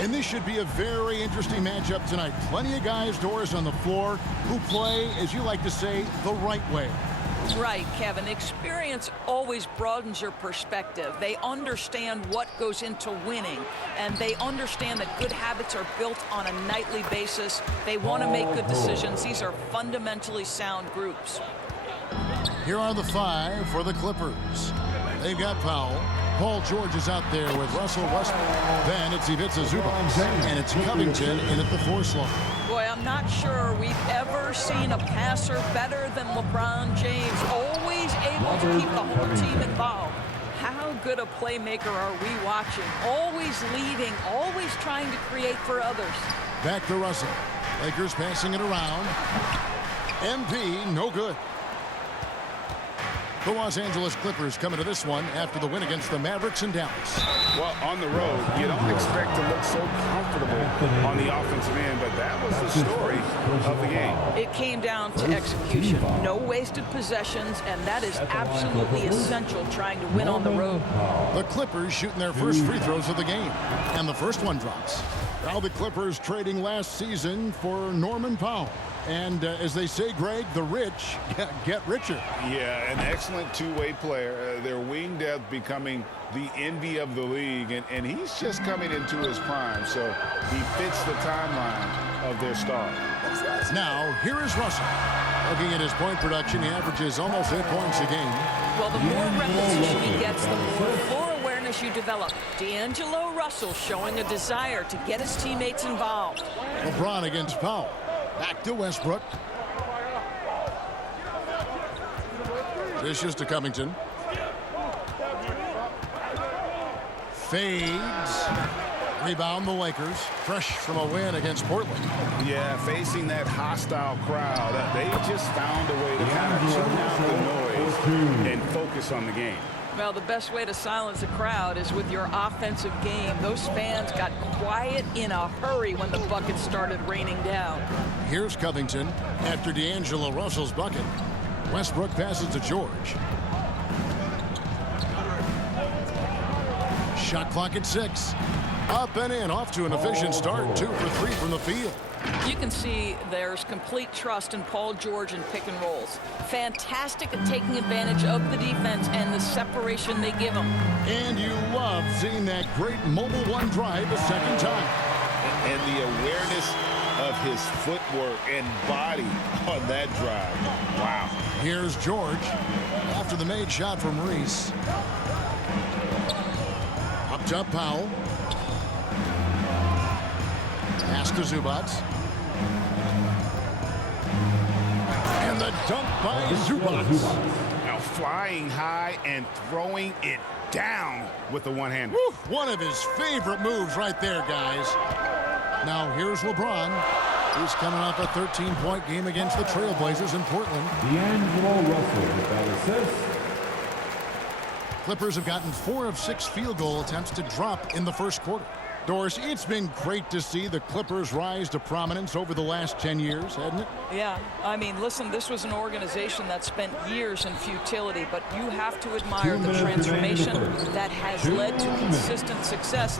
And this should be a very interesting matchup tonight. Plenty of guys, Doris, on the floor who play, as you like to say, the right way. Right, Kevin. Experience always broadens your perspective. They understand what goes into winning, and they understand that good habits are built on a nightly basis. They want to make good decisions. These are fundamentally sound groups. Here are the 5 for the Clippers. They've got Powell. Paul George is out there with Russell Westbrook. Then it's Ivica Zubac, and it's Covington in at the 4 slot. Boy, I'm not sure we've ever seen a passer better than LeBron James. Always able to keep the whole team involved. How good a playmaker are we watching? Always leading, always trying to create for others. Back to Russell. Lakers passing it around. MP, no good. The Los Angeles Clippers coming to this one after the win against the Mavericks in Dallas. Well, on the road, you don't expect to look so comfortable on the offensive end, but that was the story of the game. It came down to execution. No wasted possessions, and that is absolutely essential trying to win on the road. The Clippers shooting their first free throws of the game, and the first one drops. Now the Clippers trading last season for Norman Powell. And as they say, Greg, the rich get richer. Yeah, an excellent two-way player. Their wing depth becoming the envy of the league, and he's just coming into his prime, so he fits the timeline of their star. Now, here is Russell. Looking at his point production, he averages almost 8 points a game. Well, the more repetition he gets, the more floor awareness you develop. D'Angelo Russell showing a desire to get his teammates involved. LeBron against Powell. Back to Westbrook. Dishes to Covington. Fades. Rebound the Lakers. Fresh from a win against Portland. Yeah, facing that hostile crowd, they just found a way to kind of tune out the noise and focus on the game. Well, the best way to silence a crowd is with your offensive game. Those fans got quiet in a hurry when the buckets started raining down. Here's Covington after D'Angelo Russell's bucket. Westbrook passes to George. Shot clock at 6. Up and in, off to an efficient start. 2 for 3 from the field. You can see there's complete trust in Paul George in pick and rolls. Fantastic at taking advantage of the defense and the separation they give him. And you love seeing that great mobile one drive a second time. And the awareness of his footwork and body on that drive. Wow. Here's George after the made shot from Reese. Up top, Powell. Pass to Zubac. And the dunk by Zubac. Now flying high and throwing it down with the one-hander. One of his favorite moves right there, guys. Now here's LeBron. He's coming off a 13-point game against the Trailblazers in Portland. D'Angelo Russell with that assist. Clippers have gotten 4 of 6 field goal attempts to drop in the first quarter. Doris, it's been great to see the Clippers rise to prominence over the last 10 years, hasn't it? Yeah, I mean, listen, this was an organization that spent years in futility, but you have to admire the transformation that has led to consistent success.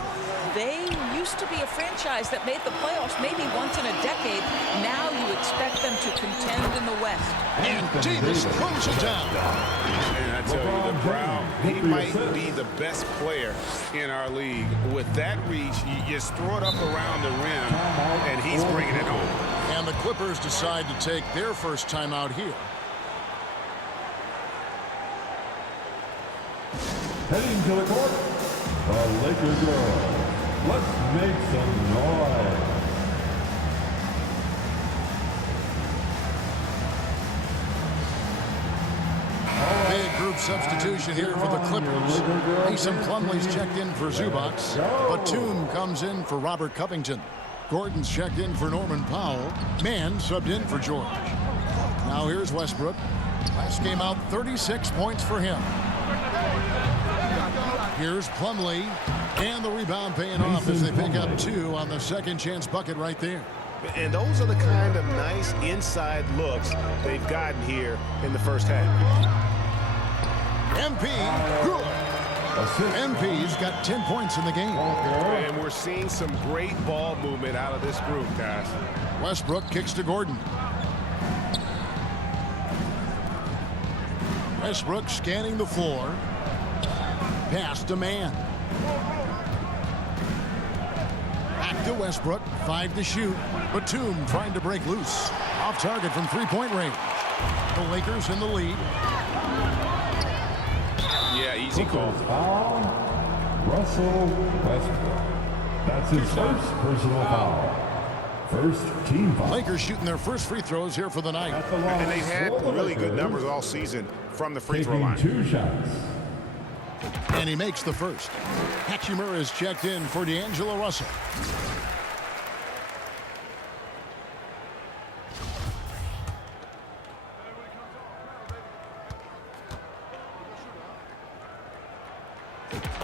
They used to be a franchise that made the playoffs maybe once in a decade. Now you expect them to contend in the West. And Davis throws it down. And I tell you, the Brown, he might be the best player in our league. With that reach, you just throw it up around the rim, and he's bringing it home. And the Clippers decide to take their first time out here. Heading to the court, the Lakers girls. Let's make some noise. Big group substitution here for the Clippers. Mason Plumlee's checked in for Zubac. Batum comes in for Robert Covington. Gordon's checked in for Norman Powell. Mann subbed in for George. Now here's Westbrook. Last game out, 36 points for him. Here's Plumlee. And the rebound paying off as they pick up 2 on the second chance bucket right there. And those are the kind of nice inside looks they've gotten here in the first half. MP, good. Assist. MP's got 10 points in the game. And we're seeing some great ball movement out of this group, guys. Westbrook kicks to Gordon. Westbrook scanning the floor. Pass to man. Back to Westbrook. 5 to shoot. Batum trying to break loose. Off target from three-point range. The Lakers in the lead. Yeah, easy call. Foul. Russell Westbrook. That's his first personal foul. First team foul. Lakers shooting their first free throws here for the night. At the line And they've had for the really good Lakers, numbers all season from the free throw taking line. 2 shots. And he makes the first. Hachimura is checked in for D'Angelo Russell.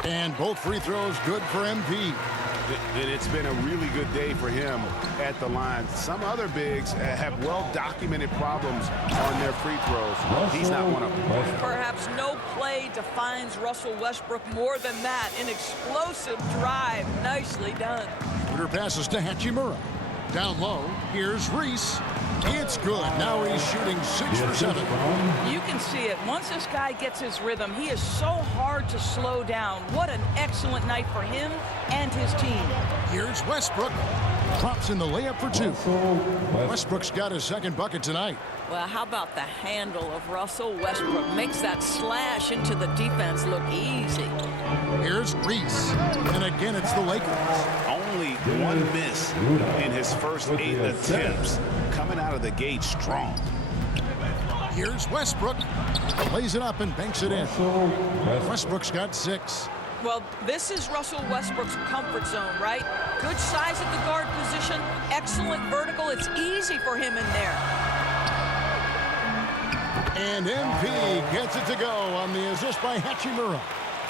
And both free throws good for MP. And it's been a really good day for him at the line. Some other bigs have well-documented problems on their free throws. He's not one of them. Perhaps no play defines Russell Westbrook more than that. An explosive drive. Nicely done. Shooter passes to Hachimura. Down low, here's Reese. It's good. Now he's shooting 6 for 7. You can see it. Once this guy gets his rhythm, he is so hard to slow down. What an excellent night for him and his team. Here's Westbrook. Drops in the layup for 2. Westbrook's got his second bucket tonight. Well, how about the handle of Russell Westbrook? Makes that slash into the defense look easy. Here's Reese. And again, it's the Lakers. Only one miss in his first 8 attempts. Coming out of the gate strong. Here's Westbrook. Lays it up and banks it in. Westbrook's got 6. Well, this is Russell Westbrook's comfort zone, right? Good size at the guard position, excellent vertical. It's easy for him in there. And MP gets it to go on the assist by Hachimura.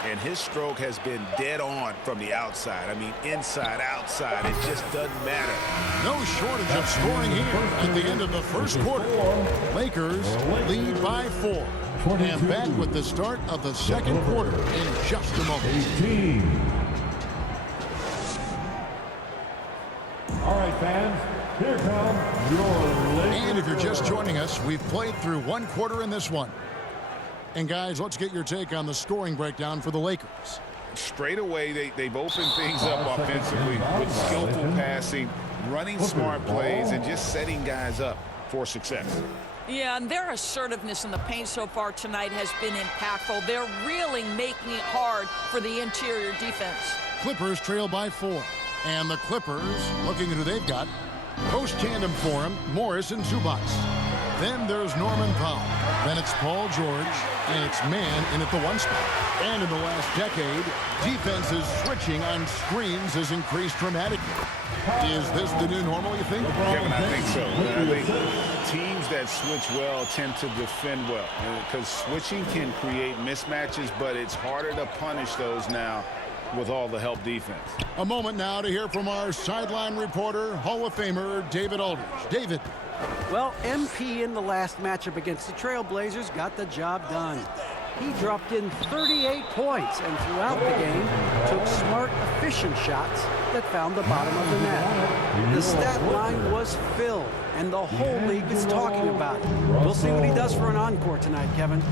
And his stroke has been dead on from the outside. I mean, inside, outside, it just doesn't matter. No shortage of scoring here at the end of the first quarter. Lakers lead by 4. And back with the start of the second quarter in just a moment. 18. All right, fans, here come your Lakers. And if you're just joining us, we've played through 1 quarter in this one. And guys, let's get your take on the scoring breakdown for the Lakers. Straight away, they've opened things up offensively with skillful passing, running smart plays, and just setting guys up for success. Yeah, and their assertiveness in the paint so far tonight has been impactful. They're really making it hard for the interior defense. Clippers trail by 4. And the Clippers, looking at who they've got, post tandem for him, Morris and Zubac. Then there's Norman Powell. Then it's Paul George, and it's man in at the 1 spot. And in the last decade, defenses switching on screens has increased dramatically. Is this the new normal, you think? Kevin, I think so. I think teams that switch well tend to defend well, because switching can create mismatches, but it's harder to punish those now with all the help defense. A moment now to hear from our sideline reporter, Hall of Famer David Aldridge. David. Well, MP in the last matchup against the Trailblazers got the job done. He dropped in 38 points and throughout the game took smart, efficient shots that found the bottom of the net. The stat line was filled, and the whole league is talking about it. We'll see what he does for an encore tonight, Kevin.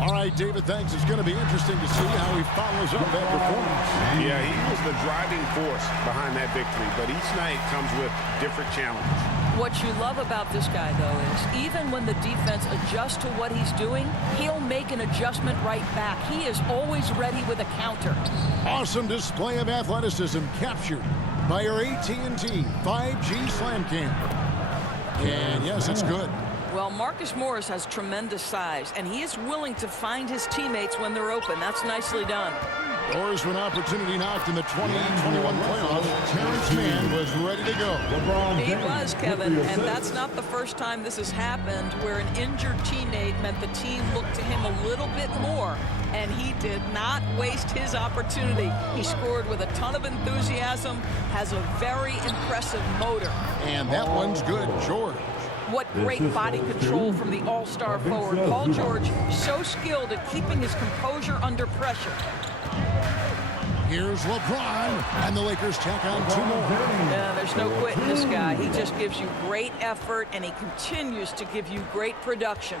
All right, David, thanks. It's going to be interesting to see how he follows up that performance. Yeah, he was the driving force behind that victory, but each night comes with different challenges. What you love about this guy, though, is even when the defense adjusts to what he's doing, he'll make an adjustment right back. He is always ready with a counter. Awesome display of athleticism captured by our AT&T 5G Slam Cam. And yes, it's good. Well, Marcus Morris has tremendous size, and he is willing to find his teammates when they're open. That's nicely done. Doors to an opportunity knocked in the 2021 playoffs. Terrence Mann was ready to go. He was, Kevin, and that's not the first time this has happened where an injured teammate meant the team looked to him a little bit more, and he did not waste his opportunity. He scored with a ton of enthusiasm, has a very impressive motor. And that one's good, George. What great body control from the all-star forward. Paul George, so skilled at keeping his composure under pressure. Here's LeBron, and the Lakers check on 2 more. Yeah, there's no quitting this guy. He just gives you great effort, and he continues to give you great production.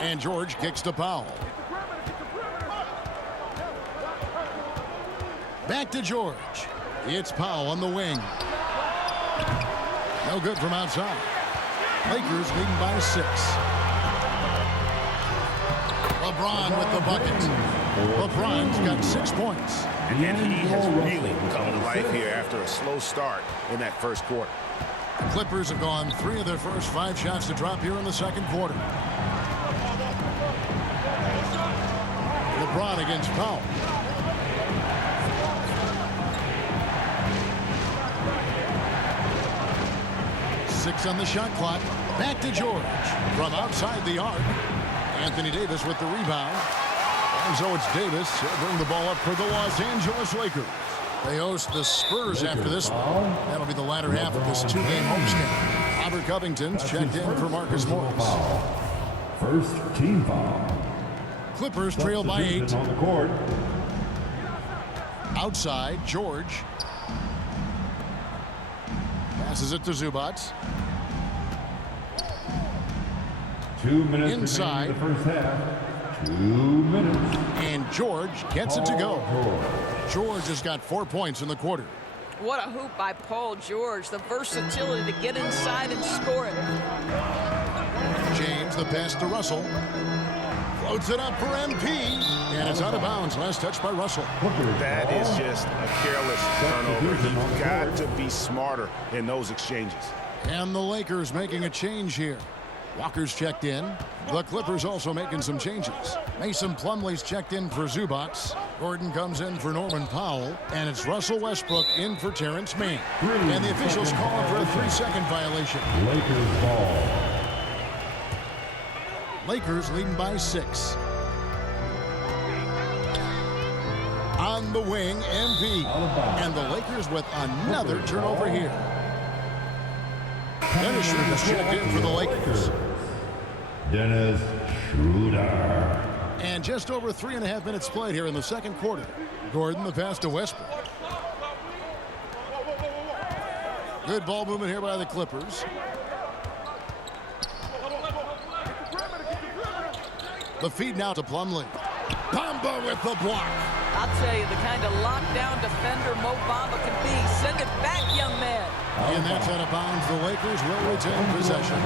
And George kicks to Powell. Back to George. It's Powell on the wing. No good from outside. Lakers leading by 6. LeBron with the bucket. LeBron's got 6 points. And he has really come to life here after a slow start in that first quarter. The Clippers have gone 3 of their first 5 shots to drop here in the second quarter. LeBron against Powell. Six on the shot clock. Back to George from outside the arc. Anthony Davis with the rebound. And so it's Davis. He'll bring the ball up for the Los Angeles Lakers. They host the Spurs after this one. That'll be the latter half of this 2-game homestand. Robert Covington's checked in for Marcus Morris. First team foul. Clippers trail by 8. On the court. Outside, George. Passes it to Zubac. 2 minutes Inside. remaining in the first half. 2 minutes. And George gets it to go. George has got 4 points in the quarter. What a hoop by Paul George. The versatility to get inside and score it. James, the pass to Russell. Floats it up for MP. And it's out of bounds. Last touch by Russell. That is just a careless turnover. You've got to be smarter in those exchanges. And the Lakers making a change here. Walker's checked in. The Clippers also making some changes. Mason Plumlee's checked in for Zubac. Gordon comes in for Norman Powell. And it's Russell Westbrook in for Terrence Mann. And the officials call for a 3-second violation. Lakers ball. Lakers leading by 6. On the wing, MP. And the Lakers with another turnover here. Dennis Schroeder's checked in for the Lakers. Dennis Schroeder. And just over 3.5 minutes played here in the second quarter. Gordon, the pass to Westbrook. Good ball movement here by the Clippers. The feed now to Plumlee. Bamba with the block. I'll tell you, the kind of lockdown defender Mo Bamba can be. Send it back, young man. And that's out of bounds. The Lakers will retain possession.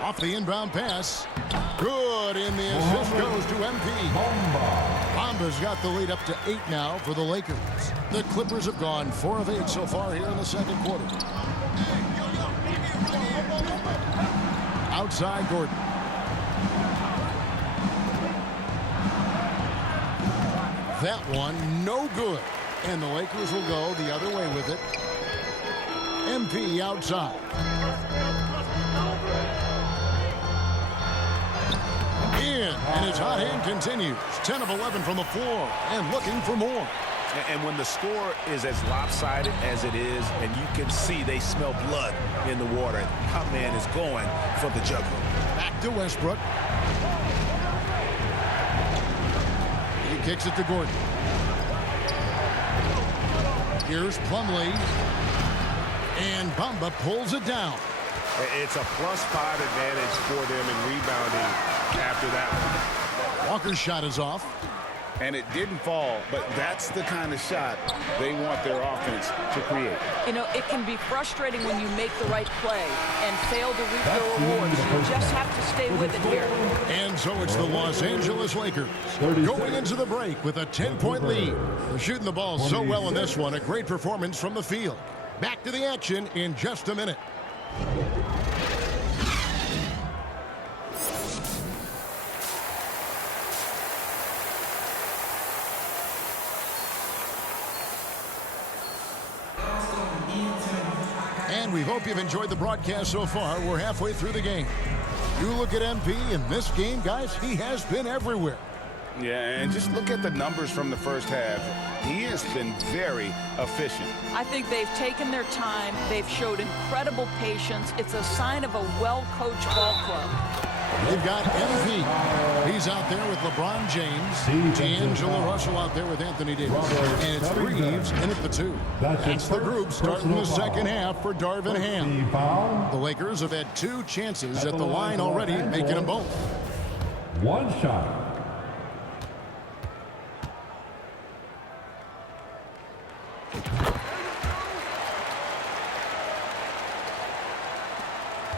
Off the inbound pass. Good, and the assist goes to MP. Bamba's got the lead up to 8 now for the Lakers. The Clippers have gone 4 of 8 so far here in the second quarter. Outside Gordon. That one, no good. And the Lakers will go the other way with it. MP outside. In, and his hot hand continues. 10 of 11 from the floor and looking for more. And when the score is as lopsided as it is, and you can see they smell blood in the water, our man is going for the juggler. Back to Westbrook. He kicks it to Gordon. Here's Plumlee. And Bamba pulls it down. It's a +5 advantage for them in rebounding after that one. Walker's shot is off. And it didn't fall, but that's the kind of shot they want their offense to create. You know, it can be frustrating when you make the right play and fail to reap the rewards. You just have to stay with it here. And so it's the Los Angeles Lakers going into the break with a 10-point lead. They're shooting the ball so well in this one. A great performance from the field. Back to the action in just a minute. And we hope you've enjoyed the broadcast so far. We're halfway through the game. You look at MP in this game, guys, he has been everywhere. Yeah, and just look at the numbers from the first half. He has been very efficient. I think they've taken their time. They've showed incredible patience. It's a sign of a well-coached ball club. They've got MP. He's out there with LeBron James. D'Angelo Russell out there with Anthony Davis. And it's Reeves in at the 2. That's the group starting the second half for Darvin Ham. The Lakers have had 2 chances at the line already, making them both. One shot.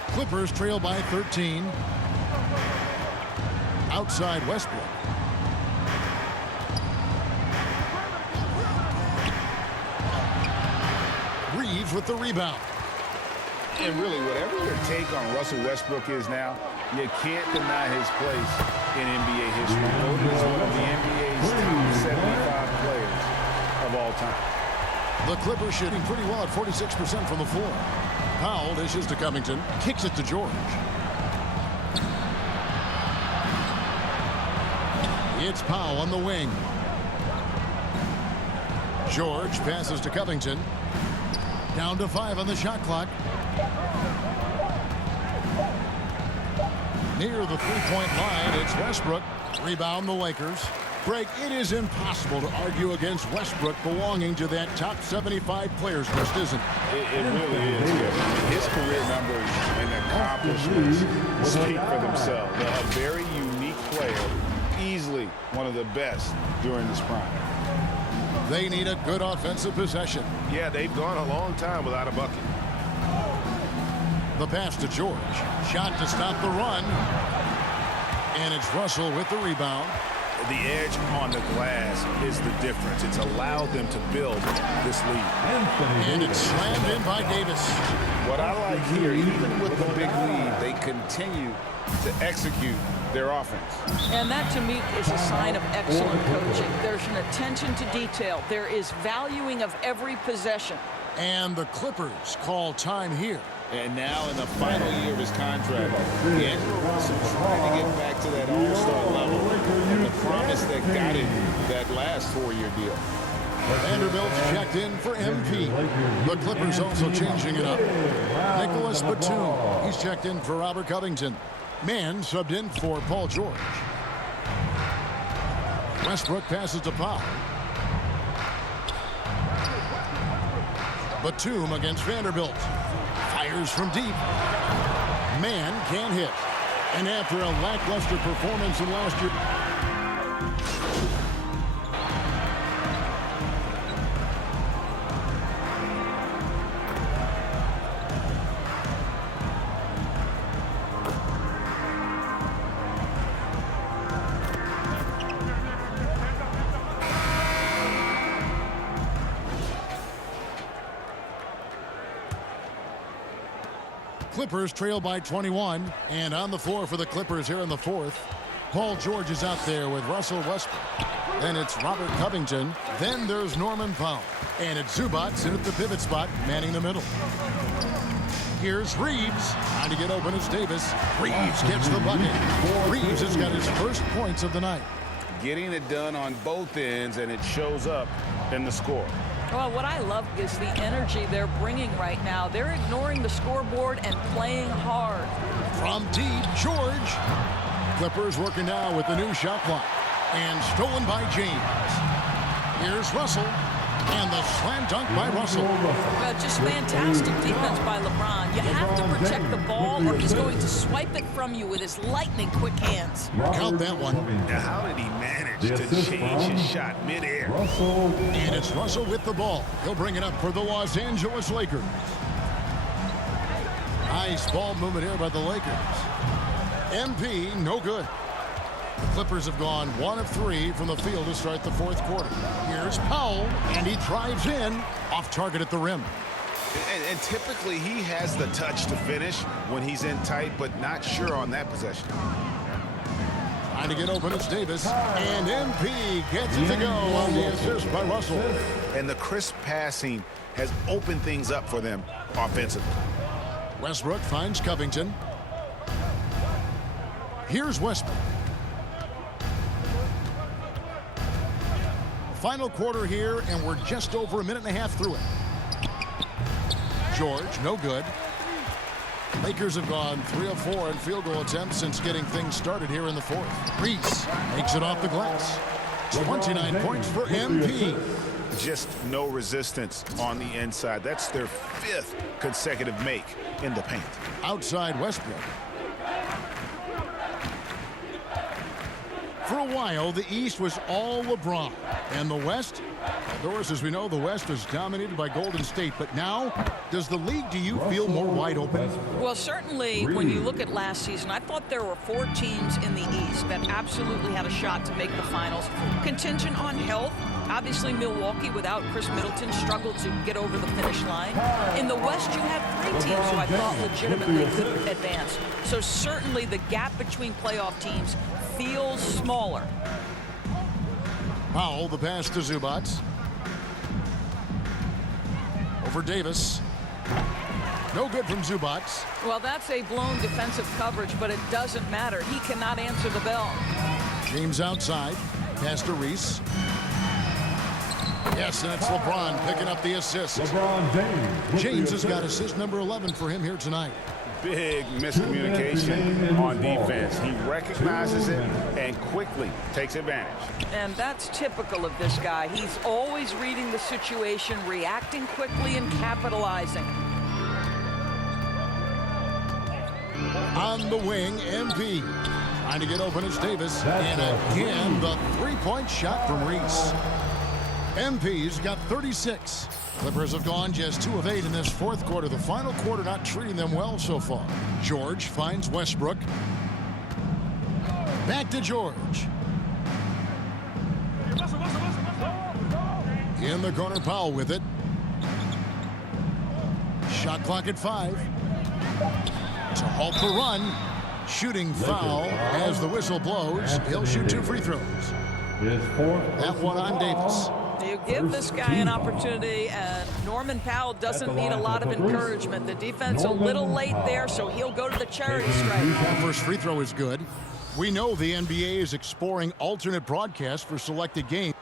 Clippers trail by 13. Outside Westbrook. Reeves with the rebound. And really, whatever your take on Russell Westbrook is now, you can't deny his place in NBA history. Voted as one of the NBA's top 75 players of all time. The Clippers shooting pretty well at 46% from the floor. Powell dishes to Covington, kicks it to George. It's Powell on the wing. George passes to Covington. Down to 5 on the shot clock. Near the three-point line, it's Westbrook. Rebound the Lakers. Greg, it is impossible to argue against Westbrook belonging to that top 75 players list, isn't it? It really is. Yeah. His career numbers and accomplishments speak for themselves. A very unique player, easily one of the best during his prime. They need a good offensive possession. Yeah, they've gone a long time without a bucket. The pass to George. Shot to stop the run. And it's Russell with the rebound. The edge on the glass is the difference. It's allowed them to build this lead. And it's slammed in by Davis. What I like here, even with the big lead, they continue to execute their offense. And that, to me, is a sign of excellent coaching. There's an attention to detail. There is valuing of every possession. And the Clippers call time here. And now in the final year of his contract, D'Angelo Russell trying to get back to that all-star level and the promise that got him that last 4-year deal. Vanderbilt's checked in for MP. The Clippers also changing it up. Nicholas Batum, he's checked in for Robert Covington. Mann subbed in for Paul George. Westbrook passes to Powell. Batum against Vanderbilt. Fires from deep. Mann can't hit. And after a lackluster performance in last year. Clippers trail by 21, and on the floor for the Clippers here in the 4th. Paul George is out there with Russell Westbrook. Then it's Robert Covington. Then there's Norman Powell. And it's Zubac in at the pivot spot, manning the middle. Here's Reeves. Trying to get open as Davis. Reeves gets the bucket. Reeves has got his first points of the night. Getting it done on both ends, and it shows up in the score. Well, what I love is the energy they're bringing right now. They're ignoring the scoreboard and playing hard. From deep, George. Clippers working now with the new shot clock. And stolen by James. Here's Russell. And the slam dunk by Russell. Well, just fantastic defense by LeBron. You have to protect the ball or he's going to swipe it from you with his lightning quick hands. Count that one. Now, how did he manage to change his shot midair? And it's Russell with the ball. He'll bring it up for the Los Angeles Lakers. Nice ball movement here by the Lakers. MP, no good. The Clippers have gone 1 of 3 from the field to start the 4th quarter. Here's Powell, and he drives in, off target at the rim. And typically he has the touch to finish when he's in tight, but not sure on that possession. Trying to get open, it's Davis, and MP gets it to go on the assist by Russell. And the crisp passing has opened things up for them offensively. Westbrook finds Covington. Here's Westbrook. Final quarter here, and we're just over a minute and a half through it. George, no good. Lakers have gone 3 of 4 in field goal attempts since getting things started here in the fourth. Reese makes it off the glass. 29 points for MP. Just no resistance on the inside. That's their 5th consecutive make in the paint. Outside Westbrook. For a while, the East was all LeBron. And the West? Doris, as we know, the West was dominated by Golden State. But now, does the league, do you feel more wide open? Well, certainly when you look at last season, I thought there were 4 teams in the East that absolutely had a shot to make the finals. Contingent on health. Obviously, Milwaukee, without Chris Middleton, struggled to get over the finish line. In the West, you had 3 teams who I thought legitimately could advance. So certainly the gap between playoff teams feels smaller. Powell, the pass to Zubac. Over Davis. No good from Zubac. Well, that's a blown defensive coverage, but it doesn't matter. He cannot answer the bell. James outside. Pass to Reese. Yes, and it's LeBron picking up the assist. LeBron James. James has got assist number 11 for him here tonight. Big miscommunication on defense. He recognizes it and quickly takes advantage. And that's typical of this guy. He's always reading the situation, reacting quickly, and capitalizing. On the wing, MP. Trying to get open is Davis. And again, the three-point shot from Reese. MP's got 36. Clippers have gone just 2 of 8 in this fourth quarter. The final quarter not treating them well so far. George finds Westbrook. Back to George. In the corner, Powell with it. Shot clock at 5. To halt the run. Shooting foul as the whistle blows. He'll shoot 2 free throws. That one on Davis. You give this guy an opportunity, and Norman Powell doesn't need a lot of encouragement. The defense a little late there, so he'll go to the charity stripe. First free throw is good. We know the NBA is exploring alternate broadcasts for selected games.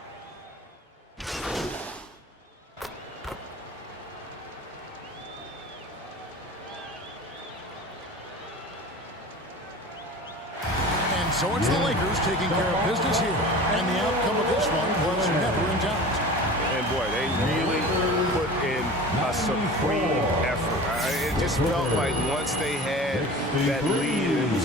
And so it's the Lakers taking care of business here. And the outcome of this one was never in doubt. And boy, they really put in a supreme effort. It just felt like once they had that lead, it was